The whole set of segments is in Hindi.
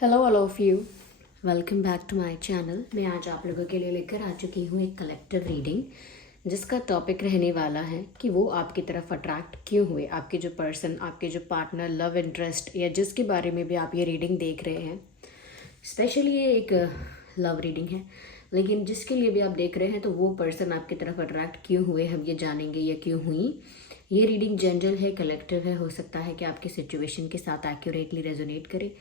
Hello all of you, welcome back to my channel. मैं आज आप लोगों के लिए लेकर आ चुकी हूँ एक कलेक्टिव रीडिंग जिसका टॉपिक रहने वाला है कि वो आपकी तरफ अट्रैक्ट क्यों हुए। आपके जो पर्सन, आपके जो पार्टनर, लव इंटरेस्ट या जिसके बारे में भी आप ये रीडिंग देख रहे हैं, स्पेशली ये एक लव रीडिंग है, लेकिन जिसके लिए भी आप देख रहे हैं तो वो पर्सन आपकी तरफ अट्रैक्ट क्यों हुए हम ये जानेंगे या क्यों हुई। ये रीडिंग जनरल है, कलेक्टिव है। हो सकता है कि आपकी सिचुएशन के साथ एक्यूरेटली रेजोनेट करे,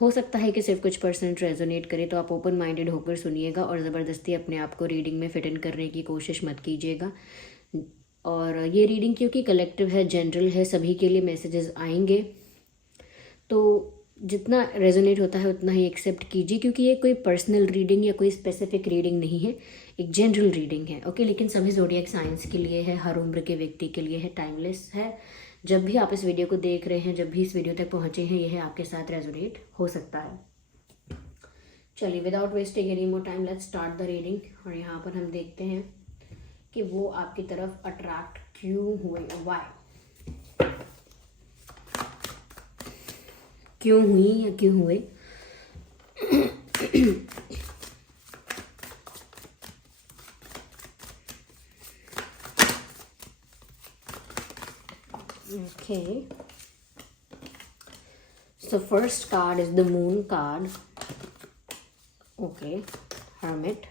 हो सकता है कि सिर्फ कुछ परसेंट रेजोनेट करे। तो आप ओपन माइंडेड होकर सुनिएगा और ज़बरदस्ती अपने आप को रीडिंग में फिट इन करने की कोशिश मत कीजिएगा। और ये रीडिंग क्योंकि कलेक्टिव है, जनरल है, सभी के लिए मैसेजेस आएंगे, तो जितना रेजोनेट होता है उतना ही एक्सेप्ट कीजिए, क्योंकि ये कोई पर्सनल रीडिंग या कोई स्पेसिफिक रीडिंग नहीं है, एक जनरल रीडिंग है। ओके, लेकिन सभी ज़ोडिएक साइंस के लिए है, हर उम्र के व्यक्ति के लिए है, टाइमलेस है। जब भी आप इस वीडियो को देख रहे हैं, जब भी इस वीडियो तक पहुंचे हैं, यह आपके साथ रेजोनेट हो सकता है। चलिए, without wasting any more time, let's start the reading. और यहाँ पर हम देखते हैं कि वो आपकी तरफ अट्रैक्ट क्यों हुए, वाई, क्यों हुई या क्यों हुए। Okay, so first card is the moon card. Okay, hermit,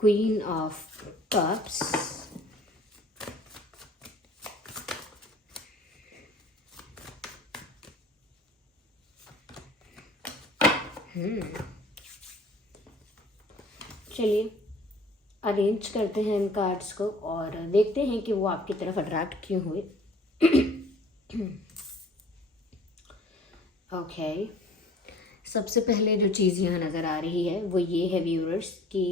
queen of cups, चलिए अरेंज करते हैं इन कार्ड्स को और देखते हैं कि वो आपकी तरफ अट्रैक्ट क्यों हुए। ओके, सबसे पहले जो चीज़ यहाँ नज़र आ रही है वो ये है व्यूअर्स कि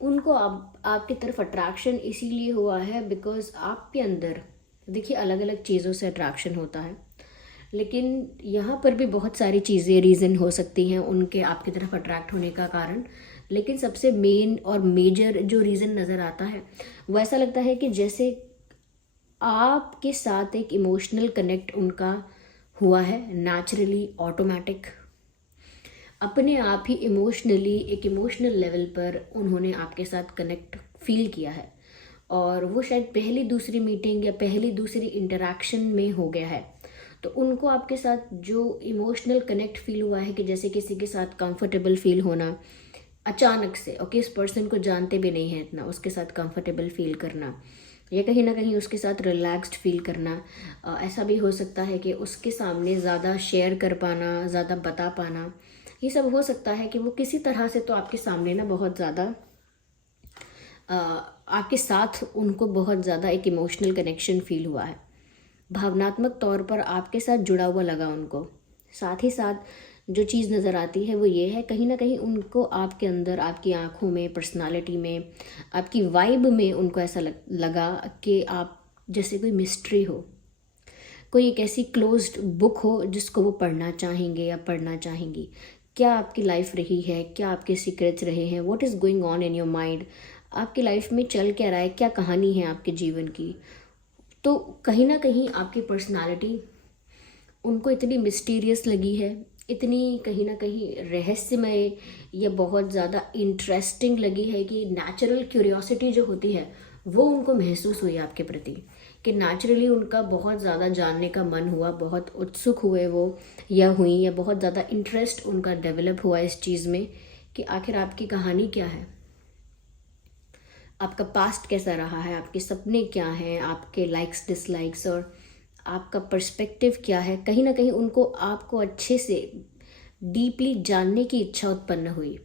उनको आपकी तरफ अट्रैक्शन इसीलिए हुआ है बिकॉज आपके अंदर, देखिए, अलग अलग चीज़ों से अट्रैक्शन होता है, लेकिन यहाँ पर भी बहुत सारी चीज़ें रीज़न हो सकती हैं उनके आपकी तरफ अट्रैक्ट होने का कारण। लेकिन सबसे मेन और मेजर जो रीज़न नज़र आता है वो ऐसा लगता है कि जैसे आपके साथ एक इमोशनल कनेक्ट उनका हुआ है, नेचुरली, ऑटोमेटिक, अपने आप ही इमोशनली, एक इमोशनल लेवल पर उन्होंने आपके साथ कनेक्ट फील किया है। और वो शायद पहली दूसरी मीटिंग या पहली दूसरी इंटरेक्शन में हो गया है, तो उनको आपके साथ जो इमोशनल कनेक्ट फील हुआ है कि जैसे किसी के साथ कंफर्टेबल फील होना अचानक से। ओके, इस पर्सन को जानते भी नहीं है इतना, उसके साथ कंफर्टेबल फील करना या कहीं ना कहीं उसके साथ रिलैक्स्ड फील करना। ऐसा भी हो सकता है कि उसके सामने ज़्यादा शेयर कर पाना, ज़्यादा बता पाना, ये सब हो सकता है कि वो किसी तरह से तो आपके सामने ना बहुत ज़्यादा आपके साथ उनको बहुत ज़्यादा एक इमोशनल कनेक्शन फील हुआ है, भावनात्मक तौर पर आपके साथ जुड़ा हुआ लगा उनको। साथ ही साथ जो चीज़ नज़र आती है वो ये है, कहीं ना कहीं उनको आपके अंदर, आपकी आंखों में, पर्सनालिटी में, आपकी वाइब में उनको ऐसा लगा कि आप जैसे कोई मिस्ट्री हो, कोई एक ऐसी क्लोज्ड बुक हो जिसको वो पढ़ना चाहेंगे या पढ़ना चाहेंगी। क्या आपकी लाइफ रही है, क्या आपके सीक्रेट्स रहे हैं, what is going on in your mind, आपकी लाइफ में चल क्या रहा है, क्या कहानी है आपके जीवन की। तो कहीं ना कहीं आपकी पर्सनालिटी उनको इतनी मिस्टीरियस लगी है, इतनी कहीं ना कहीं रहस्यमय या बहुत ज़्यादा इंटरेस्टिंग लगी है कि नेचुरल क्यूरियोसिटी जो होती है वो उनको महसूस हुई आपके प्रति, कि नेचुरली उनका बहुत ज़्यादा जानने का मन हुआ, बहुत उत्सुक हुए वो या हुई, या बहुत ज़्यादा इंटरेस्ट उनका डेवलप हुआ इस चीज़ में कि आखिर आपकी कहानी क्या है, आपका पास्ट कैसा रहा है, आपके सपने क्या हैं, आपके लाइक्स डिसलाइक्स और आपका पर्सपेक्टिव क्या है। कहीं ना कहीं उनको आपको अच्छे से डीपली जानने की इच्छा उत्पन्न हुई,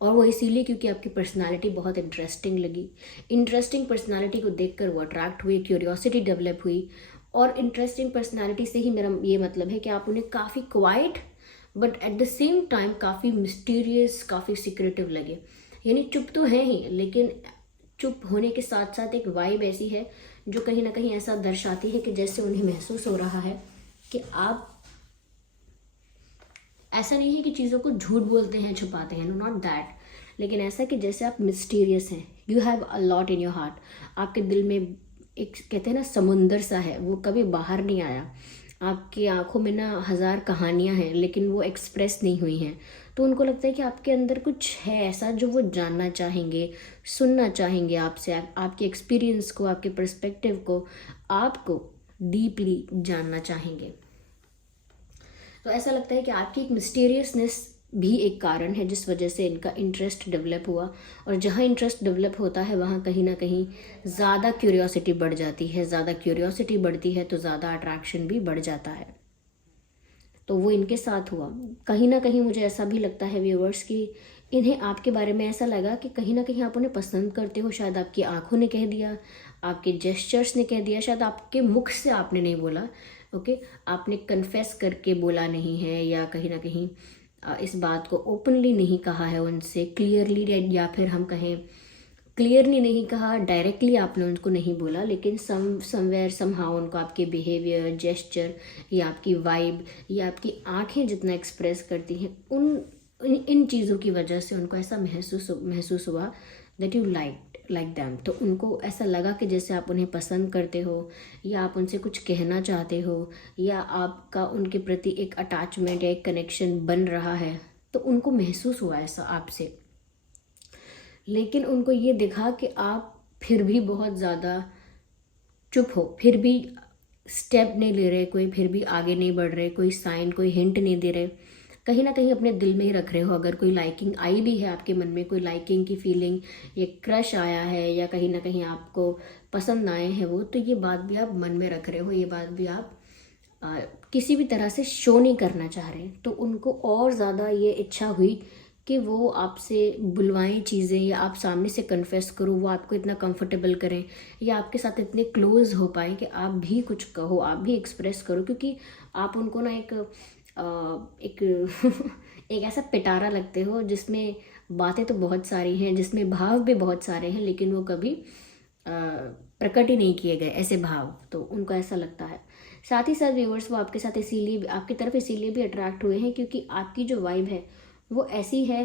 और वो इसीलिए क्योंकि आपकी पर्सनालिटी बहुत इंटरेस्टिंग लगी। इंटरेस्टिंग पर्सनालिटी को देखकर वो अट्रैक्ट हुए, क्यूरियोसिटी डेवलप हुई। और इंटरेस्टिंग पर्सनालिटी से ही मेरा ये मतलब है कि आप उन्हें काफ़ी quite but at the same time काफ़ी मिस्टीरियस, काफ़ी सीक्रेटिव लगे। यानी चुप तो हैं ही, लेकिन चुप होने के साथ साथ एक वाइब ऐसी है जो कहीं ना कहीं ऐसा दर्शाती है कि जैसे उन्हें महसूस हो रहा है कि आप, ऐसा नहीं है कि चीज़ों को झूठ बोलते हैं, छुपाते हैं, नो नॉट दैट, लेकिन ऐसा कि जैसे आप मिस्टीरियस हैं, you have a lot in your heart, आपके दिल में एक, कहते हैं ना, समुंदर सा है, वो कभी बाहर नहीं आया। आपकी आंखों में ना हज़ार कहानियां हैं लेकिन वो एक्सप्रेस नहीं हुई हैं। तो उनको लगता है कि आपके अंदर कुछ है ऐसा जो वो जानना चाहेंगे, सुनना चाहेंगे आपसे, आपके एक्सपीरियंस को, आपके पर्सपेक्टिव को, आपको डीपली जानना चाहेंगे। तो ऐसा लगता है कि आपकी एक मिस्टीरियसनेस भी एक कारण है जिस वजह से इनका इंटरेस्ट डेवलप हुआ। और जहाँ इंटरेस्ट डेवलप होता है वहाँ कहीं ना कहीं ज़्यादा क्यूरियोसिटी बढ़ जाती है, ज़्यादा क्यूरियोसिटी बढ़ती है तो ज़्यादा अट्रैक्शन भी बढ़ जाता है। तो वो इनके साथ हुआ। कहीं ना कहीं मुझे ऐसा भी लगता है व्यूअर्स कि इन्हें आपके बारे में ऐसा लगा कि कहीं ना कहीं आप उन्हें पसंद करते हो। शायद आपकी आंखों ने कह दिया, आपके जेस्चर्स ने कह दिया, शायद आपके मुख से आपने नहीं बोला, ओके, आपने कन्फेस करके बोला नहीं है, या कहीं ना कहीं इस बात को ओपनली नहीं कहा है उनसे क्लियरली, या फिर हम कहें क्लियरली नहीं कहा, डायरेक्टली आपने उनको नहीं बोला, लेकिन समवेयर समहाउ उनको आपके बिहेवियर, जेस्चर, या आपकी वाइब, या आपकी आंखें जितना एक्सप्रेस करती हैं इन चीज़ों की वजह से उनको ऐसा महसूस हुआ दैट यू लाइक दैम। तो उनको ऐसा लगा कि जैसे आप उन्हें पसंद करते हो, या आप उनसे कुछ कहना चाहते हो, या आपका उनके प्रति एक अटैचमेंट या एक कनेक्शन बन रहा है। तो उनको महसूस हुआ ऐसा आपसे। लेकिन उनको ये दिखा कि आप फिर भी बहुत ज़्यादा चुप हो, फिर भी स्टेप नहीं ले रहे कोई, फिर भी आगे नहीं बढ़ रहे, कोई साइन, कोई हिंट नहीं दे रहे, कहीं ना कहीं अपने दिल में ही रख रहे हो। अगर कोई लाइकिंग आई भी है आपके मन में, कोई लाइकिंग की फीलिंग, ये क्रश आया है, या कहीं ना कहीं आपको पसंद आए हैं वो, तो ये बात भी आप मन में रख रहे हो, ये बात भी आप किसी भी तरह से शो नहीं करना चाह रहे। तो उनको और ज़्यादा ये इच्छा हुई कि वो आपसे बुलवाएं चीज़ें, या आप सामने से कन्फेस करो, वो आपको इतना कंफर्टेबल करें, या आपके साथ इतने क्लोज हो पाए कि आप भी कुछ कहो, आप भी एक्सप्रेस करो। क्योंकि आप उनको ना एक एक ऐसा पिटारा लगते हो जिसमें बातें तो बहुत सारी हैं, जिसमें भाव भी बहुत सारे हैं, लेकिन वो कभी प्रकट ही नहीं किए गए ऐसे भाव। तो उनको ऐसा लगता है। साथ ही साथ व्यूअर्स वो आपके साथ इसीलिए, आपकी तरफ इसीलिए भी अट्रैक्ट हुए हैं क्योंकि आपकी जो वाइब है वो ऐसी है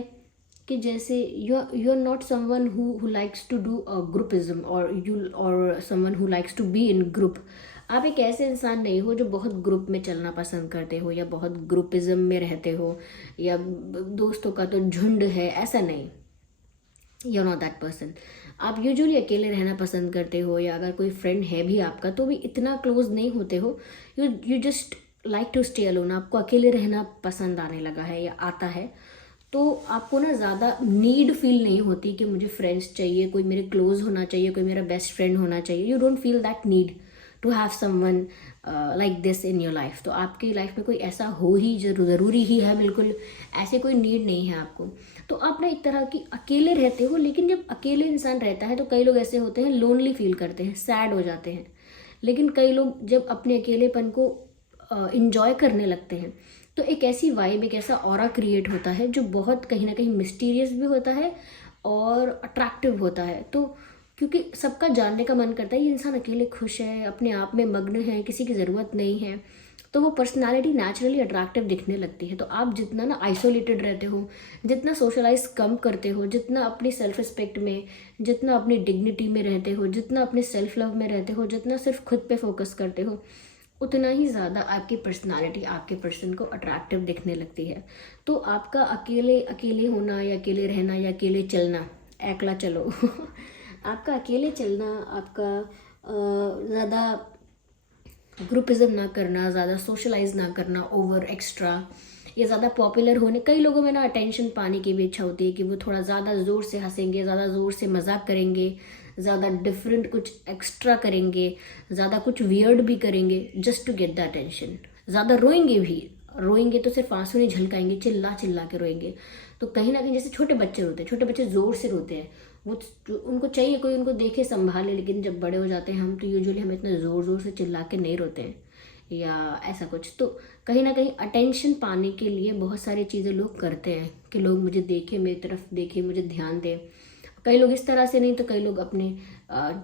कि जैसे you are not someone who likes to do groupism, और someone who likes to be in group. आप एक ऐसे इंसान नहीं हो जो बहुत ग्रुप में चलना पसंद करते हो, या बहुत ग्रुपिज्म में रहते हो, या दोस्तों का तो झुंड है, ऐसा नहीं। You are not that person. आप यूजुअली अकेले रहना पसंद करते हो, या अगर कोई फ्रेंड है भी आपका तो भी इतना क्लोज नहीं होते हो। You just like to stay alone. आपको अकेले रहना पसंद आने लगा है या आता है, तो आपको ना ज़्यादा नीड फील नहीं होती कि मुझे फ्रेंड्स चाहिए, कोई मेरे क्लोज होना चाहिए, कोई मेरा बेस्ट फ्रेंड होना चाहिए। You don't feel that need to have someone like this in your life. तो आपकी लाइफ में कोई ऐसा हो ही ज़रूरी ही है, बिल्कुल ऐसे कोई नीड नहीं है आपको। तो आप ना एक तरह की अकेले रहते हो। लेकिन जब अकेले इंसान रहता है तो कई लोग ऐसे होते हैं लोनली फील करते हैं, सैड हो जाते हैं। लेकिन कई लोग जब अपने अकेलेपन को इंजॉय करने लगते हैं तो एक ऐसी वाइब, एक ऐसा ऑरा क्रिएट होता है जो बहुत कहीं ना कहीं मिस्टीरियस भी होता है और अट्रैक्टिव होता है। तो क्योंकि सबका जानने का मन करता है ये इंसान अकेले खुश है, अपने आप में मग्न है, किसी की ज़रूरत नहीं है, तो वो पर्सनालिटी नेचुरली अट्रैक्टिव दिखने लगती है। तो आप जितना ना आइसोलेटेड रहते हो, जितना सोशलाइज कम करते हो, जितना अपनी सेल्फ रिस्पेक्ट में, जितना अपनी डिग्निटी में रहते हो, जितना अपने सेल्फ लव में रहते हो, जितना सिर्फ खुद पे फोकस करते हो, उतना ही ज़्यादा आपकी पर्सनालिटी आपके पर्सन को अट्रैक्टिव दिखने लगती है। तो आपका अकेले होना, या अकेले रहना, या अकेले चलना, एकला चलो आपका अकेले चलना, आपका ज़्यादा ग्रुपिज्म ना करना, ज़्यादा सोशलाइज ना करना, ओवर एक्स्ट्रा, या ज़्यादा पॉपुलर होने। कई लोगों में ना अटेंशन पाने की भी इच्छा होती है कि वो थोड़ा ज़्यादा ज़ोर से हंसेंगे, ज़्यादा ज़ोर से मजाक करेंगे, ज़्यादा डिफरेंट कुछ एक्स्ट्रा करेंगे, ज़्यादा कुछ वियर्ड भी करेंगे just to get the attention. ज़्यादा रोएंगे भी, रोएंगे तो सिर्फ आंसू नहीं झलकाएंगे, चिल्ला चिल्ला के रोएंगे। तो कहीं ना कहीं जैसे छोटे बच्चे रोते हैं, छोटे बच्चे ज़ोर से रोते हैं, वो उनको चाहिए कोई उनको देखे संभाले। लेकिन जब बड़े हो जाते हैं हम तो यूजुअली हम इतना ज़ोर ज़ोर से चिल्ला के नहीं रोते हैं या ऐसा कुछ। तो कहीं ना कहीं अटेंशन पाने के लिए बहुत सारी चीज़ें लोग करते हैं कि लोग मुझे देखें, मेरी तरफ देखें, मुझे ध्यान दें। कई लोग इस तरह से नहीं तो कई लोग अपने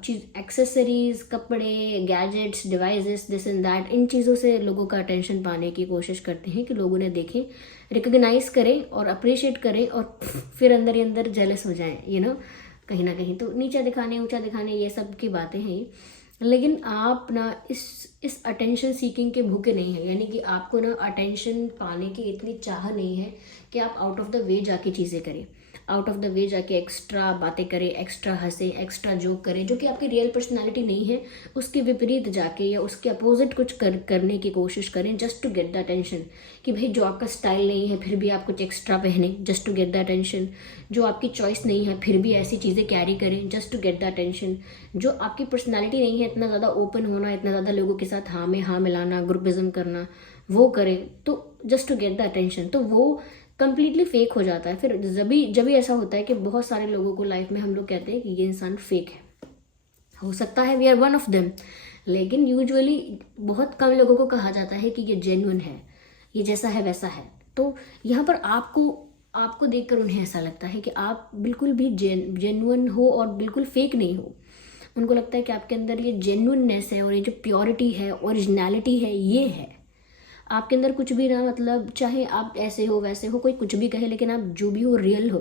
चीज़, एक्सेसरीज, कपड़े, gadgets, devices, this and that, इन चीज़ों से लोगों का अटेंशन पाने की कोशिश करते हैं कि लोग उन्हें देखें, रिकग्नाइज करें और अप्रिशिएट करें, और फिर अंदर ही अंदर जेलस हो जाएं, कहीं ना कहीं। तो नीचा दिखाने, ऊंचा दिखाने, ये सब की बातें हैं। लेकिन आप ना इस अटेंशन सीकिंग के भूखे नहीं हैं, यानी कि आपको ना अटेंशन पाने की इतनी चाह नहीं है कि आप आउट ऑफ द वे जाके चीज़ें करें, आउट ऑफ द वे जाके एक्स्ट्रा बातें करें, एक्स्ट्रा हंसें, एक्स्ट्रा जोक करें, जो कि आपकी रियल पर्सनालिटी नहीं है, उसके विपरीत जाके या उसके अपोजिट कुछ करने की कोशिश करें just to get the attention. कि भाई जो आपका स्टाइल नहीं है फिर भी आप कुछ एक्स्ट्रा पहने just to get the attention, जो आपकी चॉइस नहीं है फिर भी ऐसी चीज़ें कैरी करें just to get the attention, जो आपकी पर्सनैलिटी नहीं है इतना ज़्यादा ओपन होना, इतना ज़्यादा लोगों के साथ हाँ में हाँ मिलाना, ग्रुपिज्म करना, वो करें तो just to get the attention, तो वो कंप्लीटली फेक हो जाता है। फिर जब भी ऐसा होता है कि बहुत सारे लोगों को लाइफ में हम लोग कहते हैं कि ये इंसान फेक है, हो सकता है we are one of them, लेकिन यूजुअली बहुत कम लोगों को कहा जाता है कि ये जेन्युइन है, ये जैसा है वैसा है। तो यहाँ पर आपको देखकर उन्हें ऐसा लगता है कि आप बिल्कुल भी जेन्युइन हो और बिल्कुल फेक नहीं हो। उनको लगता है कि आपके अंदर ये जेन्युइननेस है और ये जो प्योरिटी है, ओरिजिनलिटी है, ये है आपके अंदर। कुछ भी ना, मतलब चाहे आप ऐसे हो वैसे हो, कोई कुछ भी कहे, लेकिन आप जो भी हो रियल हो,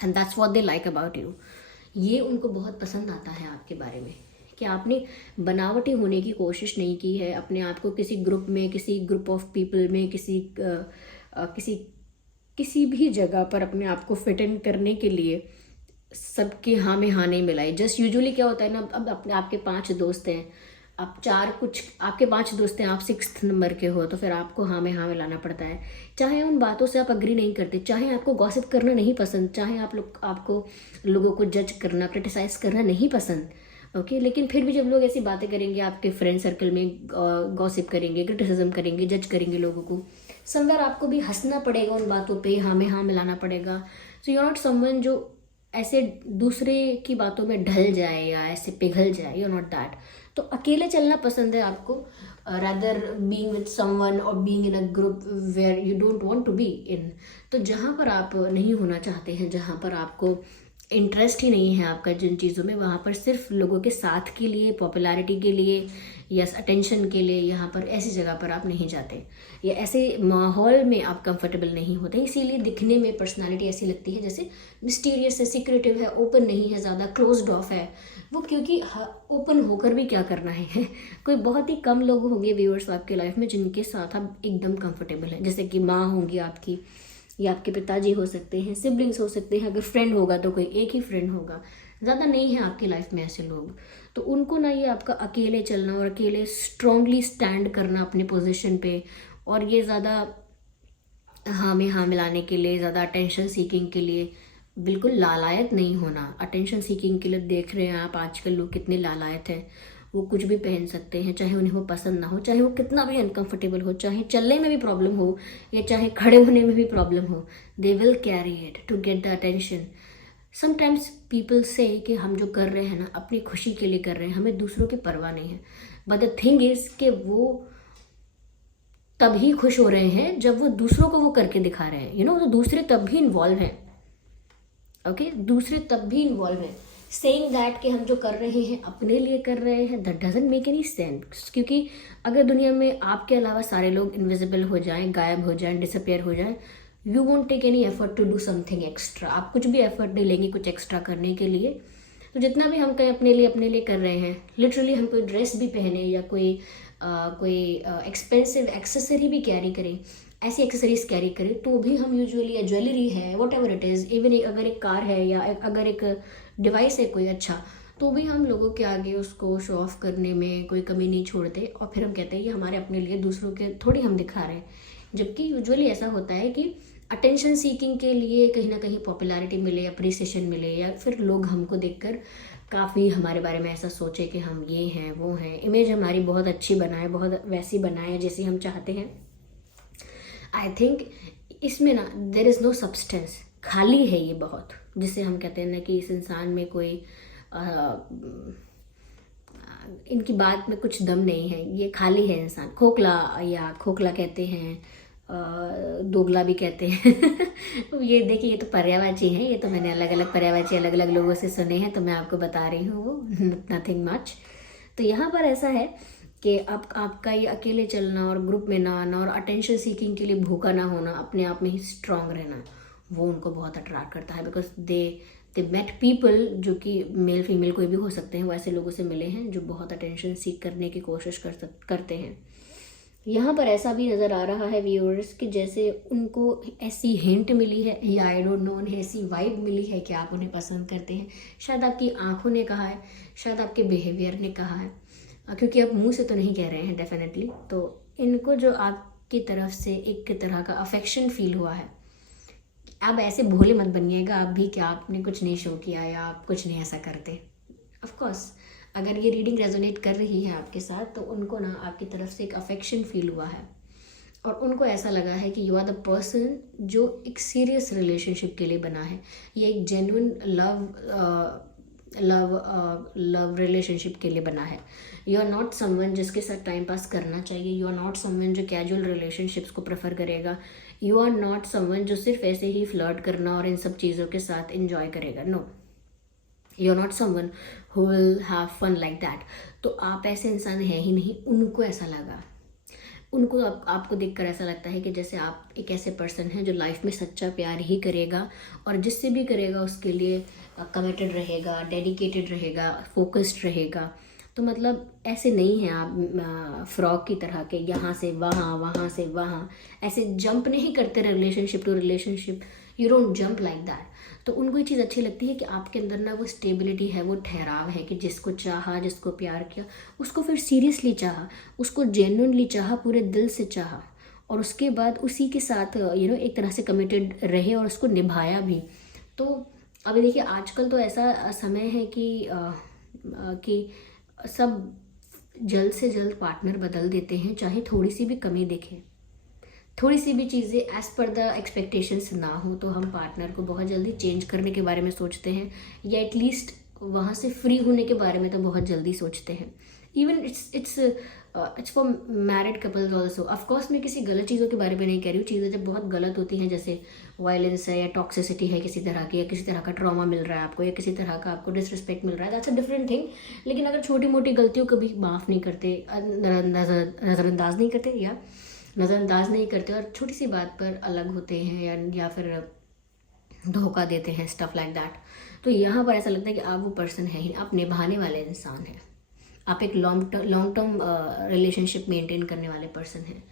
and that's what they like about you. ये उनको बहुत पसंद आता है आपके बारे में, कि आपने बनावटी होने की कोशिश नहीं की है, अपने आप को किसी ग्रुप में, किसी ग्रुप ऑफ पीपल में, किसी किसी भी जगह पर अपने आप को फिट इन करने के लिए सबके हाँ में हाँ नहीं मिलाई। जस्ट यूजुअली क्या होता है ना, अब अपने आपके 5 दोस्त हैं, आप आपके 5 दोस्त हैं, आप 6th नंबर के हो, तो फिर आपको हाँ में हाँ मिलाना पड़ता है। चाहे उन बातों से आप अग्री नहीं करते, चाहे आपको गॉसिप करना नहीं पसंद, चाहे आपको लोगों को जज करना, क्रिटिसाइज करना नहीं पसंद, ओके, लेकिन फिर भी जब लोग ऐसी बातें करेंगे आपके फ्रेंड सर्कल में, गॉसिप करेंगे, क्रिटिसिज्म करेंगे, जज करेंगे लोगों को, समवेयर आपको भी हंसना पड़ेगा उन बातों पे, हाँ में हाँ मिलाना पड़ेगा। So you are not someone जो ऐसे दूसरे की बातों में ढल जाए या ऐसे पिघल जाए, यू आर नॉट दैट। तो अकेले चलना पसंद है आपको, रादर बीइंग विद समवन और being in a group where you don't want to be in. तो जहाँ पर आप नहीं होना चाहते हैं, जहाँ पर आपको इंटरेस्ट ही नहीं है आपका जिन चीज़ों में, वहाँ पर सिर्फ लोगों के साथ के लिए, पॉपुलैरिटी के लिए, यस अटेंशन के लिए, यहाँ पर ऐसी जगह पर आप नहीं जाते, या ऐसे माहौल में आप कंफर्टेबल नहीं होते। इसीलिए दिखने में पर्सनालिटी ऐसी लगती है जैसे मिस्टीरियस है, सीक्रेटिव है, ओपन नहीं है, ज़्यादा क्लोज्ड ऑफ है वो, क्योंकि ओपन होकर भी क्या करना है कोई बहुत ही कम लोग होंगे व्यूअर्स आपके लाइफ में जिनके साथ आप एकदम कंफर्टेबल हैं, जैसे कि माँ होंगी आपकी, या आपके पिताजी हो सकते हैं, सिबलिंग्स हो सकते हैं, अगर फ्रेंड होगा तो कोई एक ही फ्रेंड होगा, ज़्यादा नहीं है आपकी लाइफ में ऐसे लोग। तो उनको ना ये आपका अकेले चलना और अकेले स्ट्रांगली स्टैंड करना अपनी पोजीशन पे, और ये ज़्यादा हाँ में हाँ मिलाने के लिए, ज़्यादा अटेंशन सीकिंग के लिए बिल्कुल लालायत नहीं होना। अटेंशन सीकिंग के लिए देख रहे हैं आप आजकल लोग कितने लालायत हैं, वो कुछ भी पहन सकते हैं, चाहे उन्हें वो पसंद ना हो, चाहे वो कितना भी अनकंफर्टेबल हो, चाहे चलने में भी प्रॉब्लम हो या चाहे खड़े होने में भी प्रॉब्लम हो, they will carry it to get the attention. Sometimes people say कि हम जो कर रहे हैं ना अपनी खुशी के लिए कर रहे हैं, हमें दूसरों की परवाह नहीं है, बट द थिंग इज कि वो तभी खुश हो रहे हैं जब वो दूसरों को वो करके दिखा रहे हैं, तो दूसरे तब भी इन्वॉल्व हैं, ओके, दूसरे तब भी इन्वॉल्व हैं। सेइंग दैट कि हम जो कर रहे हैं अपने लिए कर रहे हैं, that doesn't make any sense, क्योंकि अगर दुनिया में आपके अलावा सारे लोग इनविजिबल हो जाएं, गायब हो जाएं, डिसअपियर हो जाएं, you won't take any effort to do something extra, आप कुछ भी एफर्ट नहीं लेंगे कुछ एक्स्ट्रा करने के लिए। तो जितना भी हम कहीं अपने लिए कर रहे हैं, लिटरली हम कोई ड्रेस भी पहने या कोई एक्सपेंसिव एक्सेसरी भी कैरी करें, ऐसी एक्सेसरीज कैरी करें, तो भी हम यूजुअली, या ज्वेलरी है, what ever it is, even अगर एक कार है या अगर एक डिवाइस है कोई अच्छा, तो भी हम लोगों के आगे उसको शो ऑफ करने में कोई कमी नहीं छोड़ते, और फिर हम कहते हैं कि हमारे अपने लिए, दूसरों के थोड़ी हम दिखा रहे हैं। जबकि यूजुअली ऐसा होता है कि अटेंशन सीकिंग के लिए कहीं ना कहीं पॉपुलैरिटी मिले, अप्रिसिएशन मिले, या फिर लोग हमको देखकर काफ़ी हमारे बारे में ऐसा सोचे कि हम ये हैं वो हैं, इमेज हमारी बहुत अच्छी बनाए, बहुत वैसी बनाए जैसी हम चाहते हैं। आई थिंक इसमें ना देर इज़ नो सब्सटेंस, खाली है ये बहुत, जिसे हम कहते हैं ना कि इस इंसान में कोई इनकी बात में कुछ दम नहीं है, ये खाली है इंसान, खोखला, या खोखला कहते हैं, दोगला भी कहते हैं ये देखिए, ये तो पर्यायवाची है, ये तो मैंने अलग अलग पर्यायवाची अलग अलग लोगों से सुने हैं, तो मैं आपको बता रही हूँ, वो नथिंग मच। तो यहाँ पर ऐसा है कि आपका ये अकेले चलना और ग्रुप में ना आना और अटेंशन सीकिंग के लिए भूखा ना होना, अपने आप में ही स्ट्रांग रहना, वो उनको बहुत अट्रैक्ट करता है, बिकॉज दे मेट पीपल, जो कि मेल फीमेल कोई भी हो सकते हैं, वो ऐसे लोगों से मिले हैं जो बहुत अटेंशन सीख करने की कोशिश करते हैं। यहाँ पर ऐसा भी नज़र आ रहा है व्यूअर्स कि जैसे उनको ऐसी हिंट मिली है या आई डोंट नो, उन्हें ऐसी वाइब मिली है कि आप उन्हें पसंद करते हैं। शायद आपकी आंखों ने कहा है, शायद आपके बिहेवियर ने कहा है, क्योंकि आप मुंह से तो नहीं कह रहे हैं डेफिनेटली। तो इनको जो आपकी तरफ से एक तरह का अफेक्शन फील हुआ है। आप ऐसे भोले मत बनिएगा आप भी कि आपने कुछ नहीं शो किया या आप कुछ नहीं ऐसा करते। ऑफ कोर्स अगर ये रीडिंग रेजोनेट कर रही है आपके साथ, तो उनको ना आपकी तरफ से एक अफेक्शन फील हुआ है और उनको ऐसा लगा है कि यू आर द पर्सन जो एक सीरियस रिलेशनशिप के लिए बना है। ये एक जेन्युइन लव रिलेशनशिप के लिए बना है। यू आर नॉट समवन जिसके साथ टाइम पास करना चाहिए। यू आर नॉट समवन जो कैजुअल रिलेशनशिप्स को प्रेफर करेगा। यू आर नॉट समवन जो सिर्फ ऐसे ही फ्लर्ट करना और इन सब चीज़ों के साथ इंजॉय करेगा। No, you are not someone who will have fun like that. तो आप ऐसे इंसान है ही नहीं। उनको ऐसा लगा, उनको आपको देखकर ऐसा लगता है कि जैसे आप एक ऐसे पर्सन हैं जो लाइफ में सच्चा प्यार ही करेगा और जिससे भी करेगा उसके लिए कमिटेड रहेगा, डेडिकेटेड रहेगा, फोकस्ड रहेगा। तो मतलब ऐसे नहीं हैं आप फ्रॉक की तरह के यहाँ से वहाँ, वहाँ से वहाँ, ऐसे जंप नहीं करते relationship to relationship. You don't jump like that. तो उनको ये चीज़ अच्छी लगती है कि आपके अंदर ना वो स्टेबिलिटी है, वो ठहराव है कि जिसको चाहा, जिसको प्यार किया, उसको फिर सीरियसली चाहा, उसको जेन्युइनली चाहा, पूरे दिल से चाहा और उसके बाद उसी के साथ एक तरह से कमिटेड रहे और उसको निभाया भी। तो अभी देखिए आजकल तो ऐसा समय है कि सब जल्द से जल्द पार्टनर बदल देते हैं, चाहे थोड़ी सी भी कमी दिखे, थोड़ी सी भी चीज़ें एज़ पर द एक्सपेक्टेशंस ना हो, तो हम पार्टनर को बहुत जल्दी चेंज करने के बारे में सोचते हैं या एटलीस्ट वहाँ से फ्री होने के बारे में तो बहुत जल्दी सोचते हैं। Even it's for married couples also. Of course मैं किसी गलत चीज़ों के बारे में नहीं कह रही हूँ। चीज़ें जब बहुत गलत होती हैं, जैसे वायलेंस है या टॉक्सिसिटी है किसी तरह की, या किसी तरह का ट्रॉमा मिल रहा है आपको, या किसी तरह का आपको डिसरिस्पेक्ट मिल रहा है, दैट्स अ डिफरेंट थिंग। लेकिन अगर छोटी मोटी गलतियों को भी माफ़ नहीं करते, नज़रअंदाज नहीं करते और छोटी सी बात पर अलग होते हैं या फिर धोखा देते हैं, स्टफ लाइक दैट, तो यहाँ पर ऐसा लगता है कि आप वो पर्सन है ही, आप निभाने वाले इंसान हैं। आप एक लॉन्ग टर्म रिलेशनशिप मेंटेन करने वाले पर्सन हैं।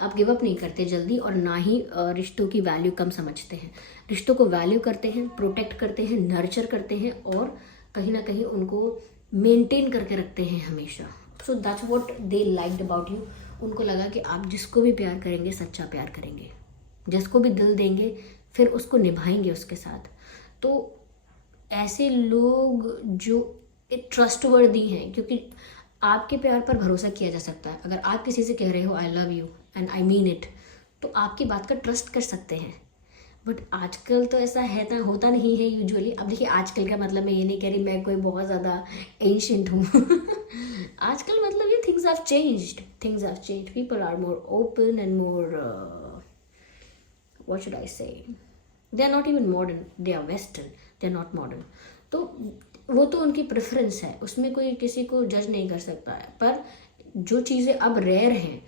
आप गिव अप नहीं करते जल्दी और ना ही रिश्तों की वैल्यू कम समझते हैं। रिश्तों को वैल्यू करते हैं, प्रोटेक्ट करते हैं, नर्चर करते हैं और कहीं ना कहीं उनको मेंटेन करके रखते हैं हमेशा। So that's what they liked about you. उनको लगा कि आप जिसको भी प्यार करेंगे सच्चा प्यार करेंगे, जिसको भी दिल देंगे फिर उसको निभाएंगे उसके साथ। तो ऐसे लोग जो ट्रस्टवर्दी हैं, क्योंकि आपके प्यार पर भरोसा किया जा सकता है। अगर आप किसी से कह रहे हो I love you and I mean it, तो आपकी बात का ट्रस्ट कर सकते हैं। बट आजकल तो ऐसा है ना, होता नहीं है यूजुअली। अब देखिए आजकल का मतलब मैं ये नहीं कह रही मैं कोई बहुत ज़्यादा एंशिएंट हूँ आजकल मतलब ये things have changed, people are more open and more what should I say, they are not even modern, they are western, they are not modern. तो वो तो उनकी प्रेफरेंस है, उसमें कोई किसी को जज नहीं कर सकता है। पर जो चीज़ें अब रेयर हैं,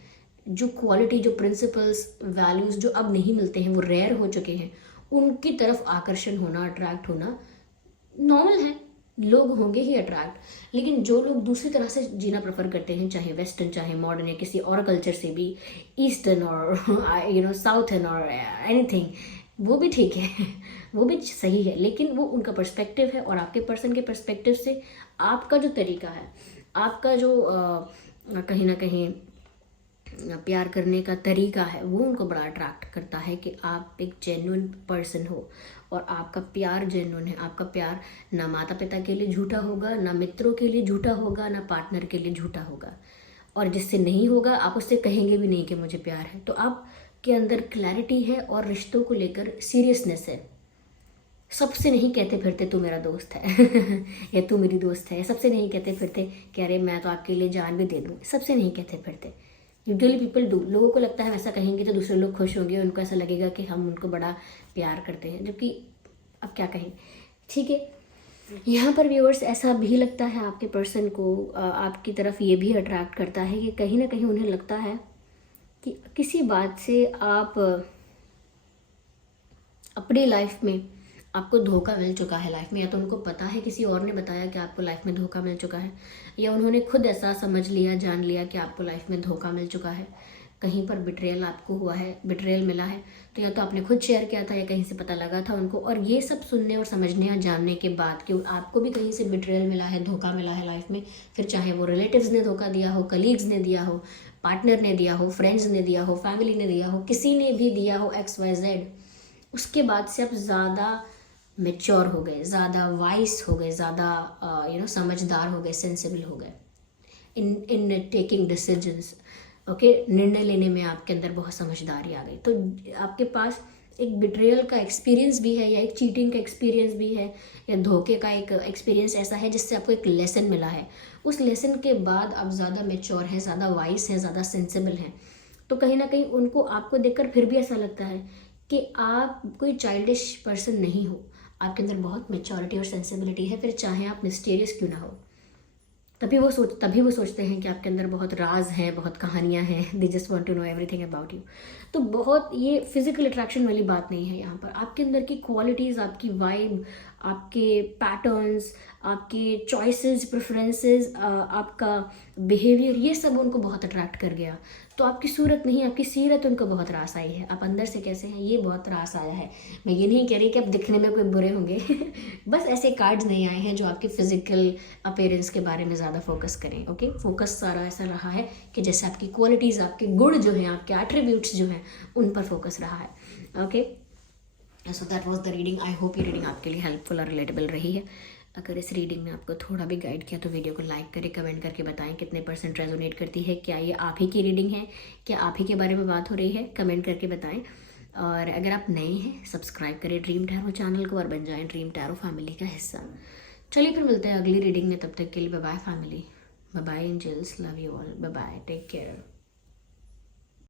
जो क्वालिटी, जो प्रिंसिपल्स, वैल्यूज़ जो अब नहीं मिलते हैं, वो रेयर हो चुके हैं, उनकी तरफ आकर्षण होना, अट्रैक्ट होना नॉर्मल है। लोग होंगे ही अट्रैक्ट। लेकिन जो लोग दूसरी तरह से जीना प्रेफर करते हैं, चाहे वेस्टर्न, चाहे मॉडर्न, या किसी और कल्चर से भी, ईस्टर्न और साउथर्न और एनीथिंग, वो भी ठीक है वो भी सही है। लेकिन वो उनका पर्सपेक्टिव है और आपके पर्सन के पर्सपेक्टिव से आपका जो तरीका है, आपका जो कहीं ना कहीं प्यार करने का तरीका है, वो उनको बड़ा अट्रैक्ट करता है कि आप एक जेन्युइन पर्सन हो और आपका प्यार जेन्युइन है। आपका प्यार ना माता पिता के लिए झूठा होगा, ना मित्रों के लिए झूठा होगा, ना पार्टनर के लिए झूठा होगा। और जिससे नहीं होगा आप उससे कहेंगे भी नहीं कि मुझे प्यार है। तो आपके अंदर क्लैरिटी है और रिश्तों को लेकर सीरियसनेस है। सबसे नहीं कहते फिरते तू मेरा दोस्त है या तू मेरी दोस्त है। सबसे नहीं कहते फिरते कि अरे मैं तो आपके लिए जान भी दे दूँ। सबसे नहीं कहते फिरते। Usually people do. लोगों को लगता है ऐसा कहेंगे तो दूसरे लोग खुश होंगे, उनको ऐसा लगेगा कि हम उनको बड़ा प्यार करते हैं, जबकि अब क्या कहें। ठीक है, यहाँ पर व्यूअर्स ऐसा भी लगता है आपके पर्सन को, आपकी तरफ ये भी अट्रैक्ट करता है कि कहीं ना कहीं उन्हें लगता है कि किसी बात से आप अपनी लाइफ में आपको धोखा मिल चुका है लाइफ में, या तो उनको पता है, किसी और ने बताया कि आपको लाइफ में धोखा मिल चुका है, या उन्होंने खुद ऐसा समझ लिया, जान लिया कि आपको लाइफ में धोखा मिल चुका है, कहीं पर बिट्रेयल आपको हुआ है, बिट्रेयल मिला है। तो या तो आपने खुद शेयर किया था या कहीं से पता लगा था उनको। और ये सब सुनने और समझने और जानने के बाद कि आपको भी कहीं से बिट्रेयल मिला है, धोखा मिला है लाइफ में, फिर चाहे वो रिलेटिव्स ने धोखा दिया हो, कलीग्स ने दिया हो, पार्टनर ने दिया हो, फ्रेंड्स ने दिया हो, फैमिली ने दिया हो, किसी ने भी दिया हो XYZ, उसके बाद से आप ज़्यादा मेच्योर हो गए, ज़्यादा वाइस हो गए, ज़्यादा समझदार हो गए, सेंसिबल हो गए इन टेकिंग डिसीजंस। ओके, निर्णय लेने में आपके अंदर बहुत समझदारी आ गई। तो आपके पास एक बिट्रेयल का एक्सपीरियंस भी है, या एक चीटिंग का एक्सपीरियंस भी है, या धोखे का एक एक्सपीरियंस ऐसा है जिससे आपको एक लेसन मिला है। उस लेसन के बाद आप ज़्यादा मेच्योर हैं, ज़्यादा वाइस हैं, ज़्यादा सेंसिबल हैं। तो कहीं ना कहीं उनको आपको देखकर फिर भी ऐसा लगता है कि आप कोई चाइल्डिश पर्सन नहीं हो, आपके अंदर बहुत मेच्योरिटी और सेंसिबिलिटी है, फिर चाहे आप मिस्टीरियस क्यों ना हो। तभी वो सोचते हैं कि आपके अंदर बहुत राज हैं, बहुत कहानियाँ हैं, they just want to know everything about you. तो बहुत ये फिजिकल अट्रैक्शन वाली बात नहीं है यहाँ पर। आपके अंदर की क्वालिटीज़, आपकी वाइब, आपके पैटर्न्स, आपके चॉइसेस, प्रेफरेंसेस, आपका बिहेवियर, ये सब उनको बहुत अट्रैक्ट कर गया। तो आपकी सूरत नहीं, आपकी सीरत उनको बहुत रास आई है। आप अंदर से कैसे हैं ये बहुत रास आया है। मैं ये नहीं कह रही कि आप दिखने में कोई बुरे होंगे बस ऐसे कार्ड्स नहीं आए हैं जो आपके फिजिकल अपीयरेंस के बारे में ज़्यादा फोकस करें। ओके, फोकस सारा ऐसा रहा है कि जैसे आपकी क्वालिटीज़, आपके गुण जो हैं, आपके एट्रीब्यूट्स जो हैं, उन पर फोकस रहा है। Okay, so that was the reading. I hope ये रीडिंग आपके लिए हेल्पफुल और रिलेटेबल रही है। अगर इस रीडिंग ने आपको थोड़ा भी गाइड किया तो वीडियो को लाइक करें, कमेंट करके बताएं कितने % रेजोनेट करती है, क्या ये आप ही की रीडिंग है, क्या आप ही के बारे में बात हो रही है, कमेंट करके बताएं। और अगर आप नए हैं, सब्सक्राइब करें ड्रीम टैरो चैनल को और बन जाएं ड्रीम टैरो फैमिली का हिस्सा। चलिए फिर मिलते हैं अगली रीडिंग में, तब तक के लिए bye bye family, bye bye angels, love you all, bye bye, take care.